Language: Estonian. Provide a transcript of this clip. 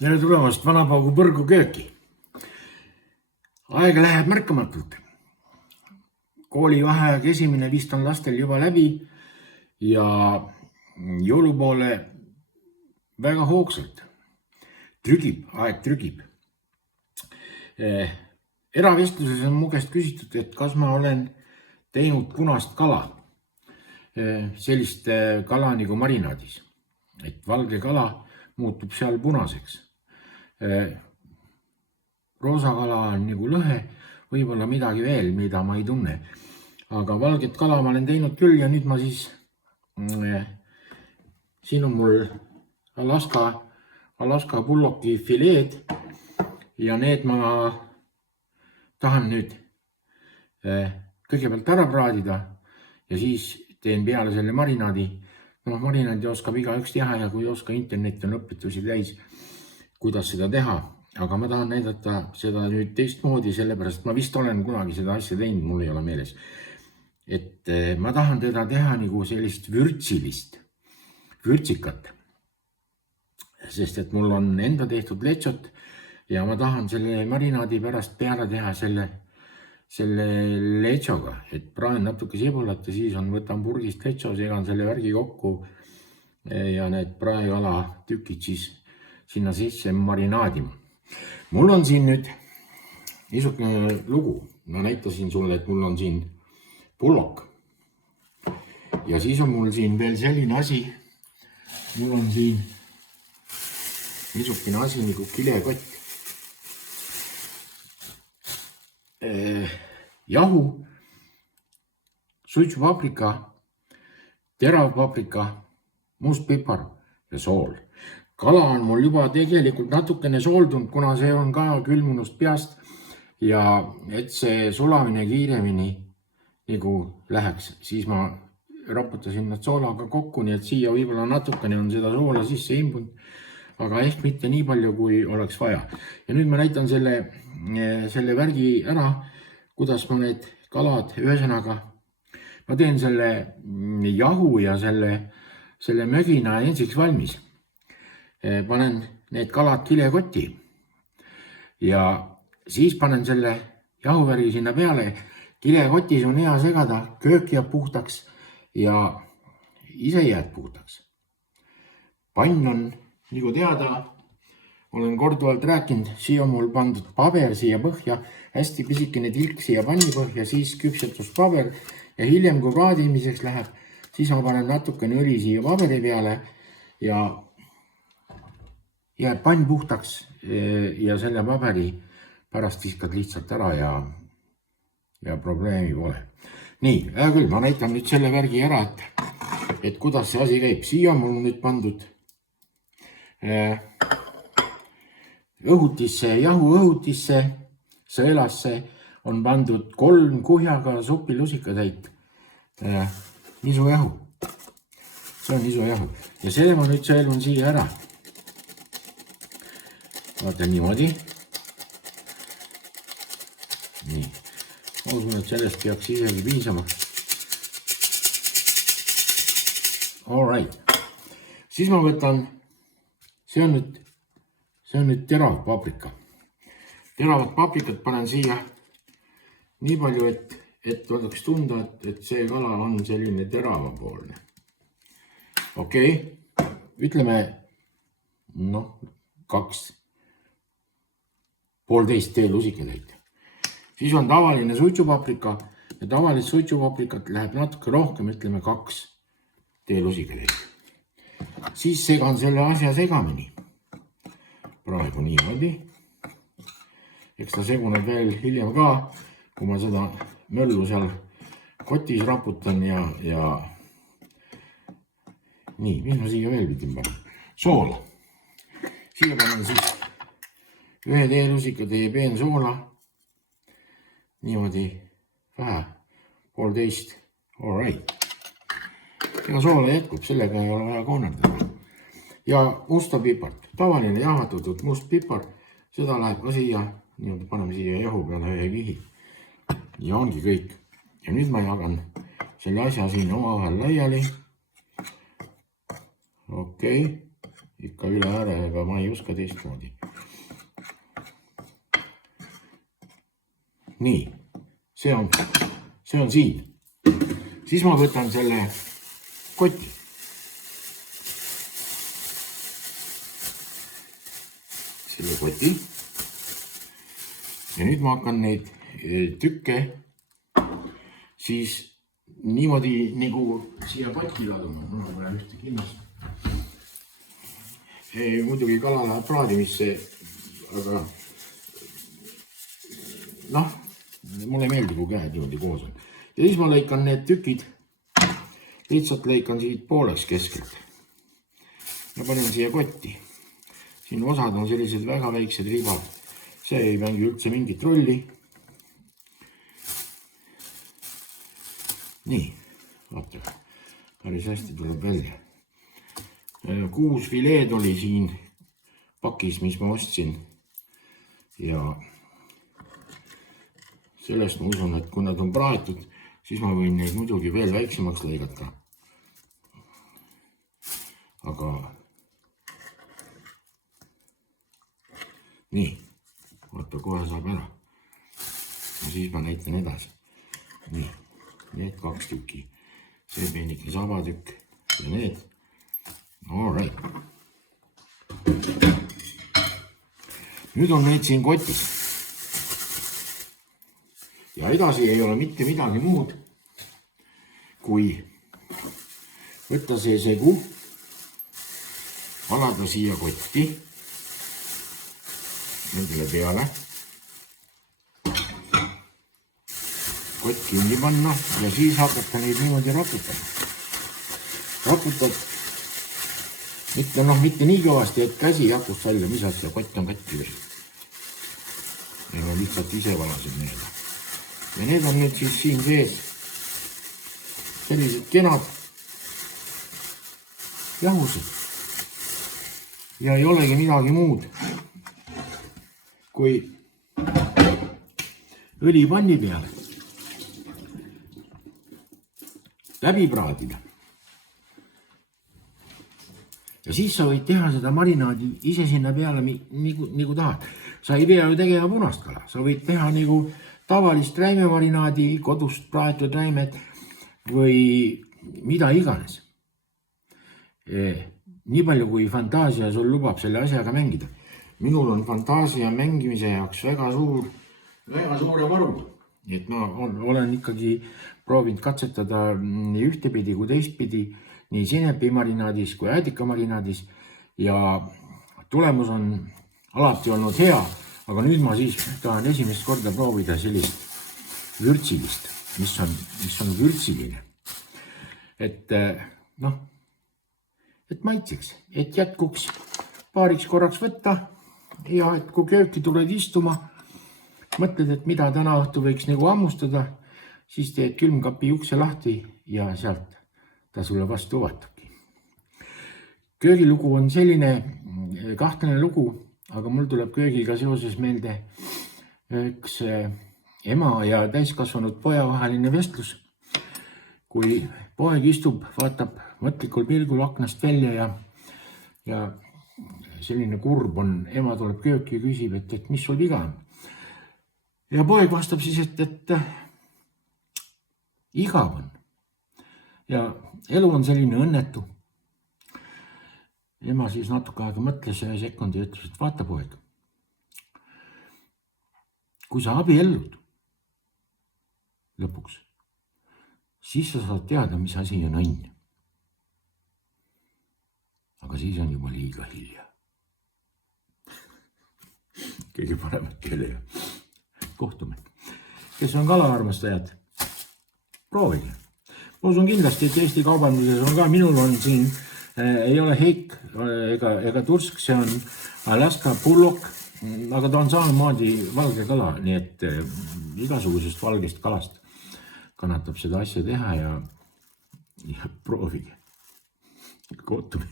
Tere tulemast Vanapaugu põrgu kööki. Aega läheb märkamatult. Koolivaheaeg esimene vist on lastel juba läbi ja jõulupoole väga hoogsalt. Aeg trügib. Eravestluses on mu käest küsitud, et kas ma olen teinud punast kala. Sellist kala nagu marinaadis. Et valge kala muutub seal punaseks. Roosa kala on nagu lõhe, võib-olla midagi veel, mida ma ei tunne. Aga valget kala ma olen teinud küll ja nüüd ma siis, siin on mul Alaska bullocki fileed ja need ma tahan nüüd kõigepealt ära praadida ja siis teen peale selle marinaadi. Marinaadi oskab igaüks teha ja kui ei oska, internet on õpetusi täis, kuidas seda teha. Aga ma tahan näidata seda nüüd teistmoodi, sellepärast ma vist olen kunagi seda asja teinud, mul ei ole meeles. Et ma tahan teda teha nagu sellist vürtsikat. Sest et mul on enda tehtud lechot ja ma tahan selle marinaadi pärast peale teha selle lechoga, et praen natuke sibulat ja siis võtan purgist lecho, segan selle värgi kokku ja need praekala tükid siis sinna sisse marinaadima. Mul on siin nüüd niisugune lugu, ma näitasin sulle, et mul on siin bullock ja siis on mul siin veel selline asi, mul on siin niisugune asi nagu kilekott. Jahu, suitsupaprika, terav paprika, must pipar ja sool. Kala on mul juba tegelikult natukene sooldunud, kuna see on ka külmunust peast ja et see sulamine kiiremini nagu läheks, siis ma raputasin nad soolaga kokku, nii et siia võib-olla natukene on seda soola sisse imbunud, aga ehk mitte nii palju, kui oleks vaja. Ja nüüd ma näitan selle värgi ära, kuidas ma need kalad, ühesõnaga, ma teen selle jahu ja selle mögina ensiks valmis. Panen need kalad kilekotti ja siis panen selle jahuvärgi sinna peale. Kilekotis on hea segada, köök jääb puhtaks ja ise jääb puhtaks. Pann on, nagu teada, olen korduvalt rääkinud, siia on mul pandud paber siia põhja, hästi pisikene tilk siia panni põhja, siis küpsetuspaber ja hiljem, kui praadimiseks läheb, siis ma panen natukene õli siia paberi peale ja jääb pann puhtaks ja selle paberi pärast viskad lihtsalt ära ja probleemi pole. Nii, hea küll, ma näitan nüüd selle värgi ära, et kuidas see asi käib. Siia on mul nüüd pandud õhutisse, jahu õhutisse, sõelasse on pandud 3 kuhjaga supilusikatäit nisujahu. See on nisujahu ja selle ma nüüd sõelun siia ära. Vaata niimoodi. Nii, ma usun, et sellest peaks isegi piisama. All right. Siis ma võtan, see on nüüd terav paprika. Teravat paprikat panen siia nii palju, et oleks tunda, et see kala on selline teravapoolne. Okei, ütleme, 2,5 teelusikatäit. Siis on tavaline suitsupaprika ja tavalist suitsupaprikat läheb natuke rohkem, ütleme 2 teelusikatäit. Siis segan selle asja segamini. Praegu niimoodi. Eks ta seguneb veel hiljem ka, kui ma seda möllu seal kotis raputan ja nii, mis ma siia veel pidin panna? Soola. Siia panen siis 1 teelusikatäie peensoola. Niimoodi vähe, 1,5. All right. Ja soola jätkub, sellega ei ole vaja koonerdada. Ja musta pipart, tavaline jahatatud must pipar, seda läheb ka siia, niimoodi paneme siia jahu peale 1 kihi. Ja ongi kõik. Ja nüüd ma jagan selle asja siin omavahel laiali. Okei. ikka üle ääre, aga ma ei oska teistmoodi. Nii, see on siin. Siis ma võtan selle koti. Selle koti. Ja nüüd ma hakkan neid tükke siis niimoodi nagu siia patti laduma. Mul pole ühte kindlust. Muidugi kala läheb praadimisse, aga noh, mulle meeldib, kui käed niimoodi koos on. Ja siis ma lõikan need tükid, lihtsalt lõikan siit pooleks keskelt ja panen siia kotti. Siin osad on sellised väga väiksed ribad. See ei mängi üldse mingit rolli. Nii, vaata, päris hästi tuleb välja. 6 fileed oli siin pakis, mis ma ostsin. Ja sellest ma usun, et kui nad on praetud, siis ma võin neid muidugi veel väiksemaks lõigata. Aga nii, vaata, kohe saab ära. Ja siis ma näitan edasi. Nii, need 2 tükki. See peenike sabatükk ja need. All right. Nüüd on need siin kotis. Ja edasi ei ole mitte midagi muud, kui võtta see segu, valada siia kotti, nendele peale, kott kinni panna ja siis hakata neid niimoodi raputama. Raputad mitte nii kõvasti, et käsi hakkus välja, mis asja, kott on katki veel. Ja ma lihtsalt ise valasin need. Ja need on nüüd siis siin sees sellised kenad jahused. Ja ei olegi midagi muud kui õli panni peale läbi praadida. Ja siis sa võid teha seda marinaadi ise sinna peale nagu tahad. Sa ei pea ju tegema punast kala. Sa võid teha nagu tavalist räimemarinaadi, kodust praetud räimed või mida iganes. Nii palju kui fantaasia sul lubab selle asjaga mängida. Minul on fantaasia mängimise jaoks väga suure varu. Et ma olen ikkagi proovinud katsetada nii ühtepidi kui teistpidi, nii sinepi marinaadis kui äädika marinaadis ja tulemus on alati olnud hea, aga nüüd ma siis tahan esimest korda proovida sellist vürtsilist, mis on vürtsiline. Et maitseks, et jätkuks paariks korraks võtta ja et kui kööki tuled istuma, mõtled, et mida täna õhtu võiks nagu ammustada, siis teed külmkapi ukse lahti ja sealt ta sulle vastu vaatabki. Köögilugu on selline kahtlane lugu, aga mul tuleb köögiga seoses meelde üks ema ja täiskasvanud poja vaheline vestlus. Kui poeg istub, vaatab mõtlikul pilgul aknast välja ja selline kurb on, ema tuleb kööki ja küsib, et mis sul viga on. Ja poeg vastab siis, et igav on. Ja elu on selline õnnetu. Ema siis natuke aega mõtles ja sekundi ja ütles, et vaata poeg. Kui sa abiellud lõpuks, siis sa saad teada, mis asi on õnn. Aga siis on juba liiga hilja. Kõige paremat keele ja kohtume. Kes on kalaarmastajad? Proovige. Ma usun kindlasti, et Eesti kaubanduses on ka, minul on siin, ei ole heik ega tursk, see on Alaska pullok, aga ta on samamoodi valge kala, nii et igasugusest valgest kalast kannatab seda asja teha ja proovige. Kohtume.